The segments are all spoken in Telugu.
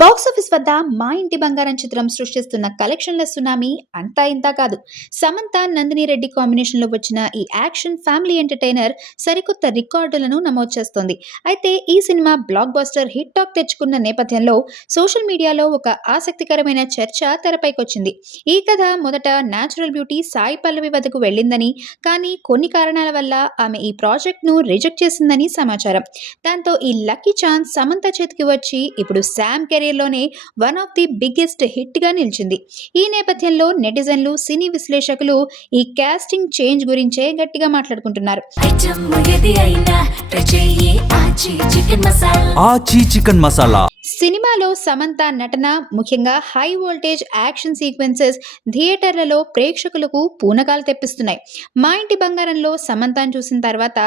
బాక్సాఫీస్ వద్ద మా ఇంటి బంగారం చిత్రం సృష్టిస్తున్న కలెక్షన్ల సునామీ అంతా ఇంతా కాదు. సమంత నందిని రెడ్డి కాంబినేషన్లో వచ్చిన ఈ యాక్షన్ ఫ్యామిలీ ఎంటర్టైనర్ సరికొత్త రికార్డులను నమోదు చేస్తోంది. అయితే ఈ cinema block buster hit talk తెచ్చుకున్న నేపథ్యంలో సోషల్ మీడియాలో ఒక ఆసక్తికరమైన చర్చ తెరపైకొచ్చింది. ఈ కథ మొదట న్యాచురల్ బ్యూటీ సాయి పల్లవి వద్దకు వెళ్ళిందని, కానీ కొన్ని కారణాల వల్ల ఆమె ఈ ప్రాజెక్ట్ను రిజెక్ట్ చేసిందని సమాచారం. దాంతో ఈ లక్కీ ఛాన్స్ సమంత చేతికి వచ్చి ఇప్పుడు శామ్ కెరీర్‌లోనే వన్ ఆఫ్ ది బిగ్గెస్ట్ హిట్‌గా నిలిచింది. ఈ నేపథ్యంలో నెటిజన్లు, సినీ విశ్లేషకులు ఈ కాస్టింగ్ చేంజ్ గురించే గట్టిగా మాట్లాడుకుంటున్నారు. ఆచి చికెన్ మసాలా సినిమాలో సమంత నటన, ముఖ్యంగా హై వోల్టేజ్ యాక్షన్ సీక్వెన్సెస్ థియేటర్లలో ప్రేక్షకులకు పూనకాలు తెప్పిస్తున్నాయి. మా ఇంటి బంగారంలో సమంతను చూసిన తర్వాత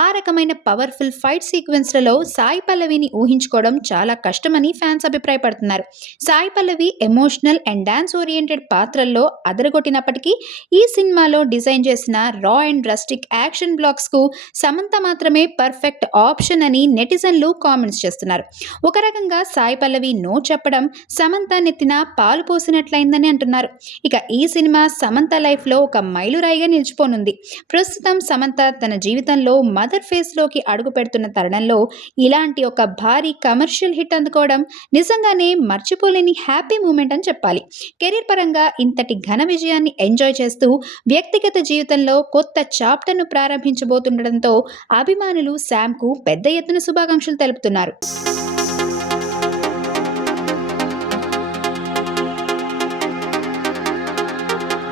ఆ రకమైన పవర్ఫుల్ ఫైట్ సీక్వెన్స్లలో సాయి పల్లవిని ఊహించుకోవడం చాలా కష్టమని ఫ్యాన్స్ అభిప్రాయపడుతున్నారు. Sai Pallavi emotional and dance oriented పాత్రల్లో అదరగొట్టినప్పటికీ ఈ సినిమాలో డిజైన్ చేసిన రా అండ్ రస్టిక్ యాక్షన్ బ్లాక్స్ కు సమంత మాత్రమే పర్ఫెక్ట్ ఆప్షన్ అని నెటిజన్లు కామెంట్స్ చేస్తున్నారు. ఒక రకంగా సాయి పల్లవి నో చెప్పడం సమంత నెత్తిన పాలు పోసినట్లయిందని అంటున్నారు. ఇక ఈ సినిమా సమంత లైఫ్ లో ఒక మైలురాయిగా నిలిచిపోనుంది. ప్రస్తుతం సమంత తన జీవితంలో మదర్ ఫేజ్ లోకి అడుగు పెడుతున్న తరుణంలో ఇలాంటి ఒక భారీ కమర్షియల్ హిట్ అందుకోవడం నిజంగానే మర్చిపోలేని హ్యాపీ మూమెంట్ అని చెప్పాలి. కెరీర్ పరంగా ఇంతటి ఘన విజయాన్ని ఎంజాయ్ చేస్తూ వ్యక్తిగత జీవితంలో కొత్త చాప్టర్ను ప్రారంభించబోతుండటంతో అభిమానులు శామ్ కు పెద్ద ఎత్తున శుభాకాంక్షలు తెలుపుతున్నారు.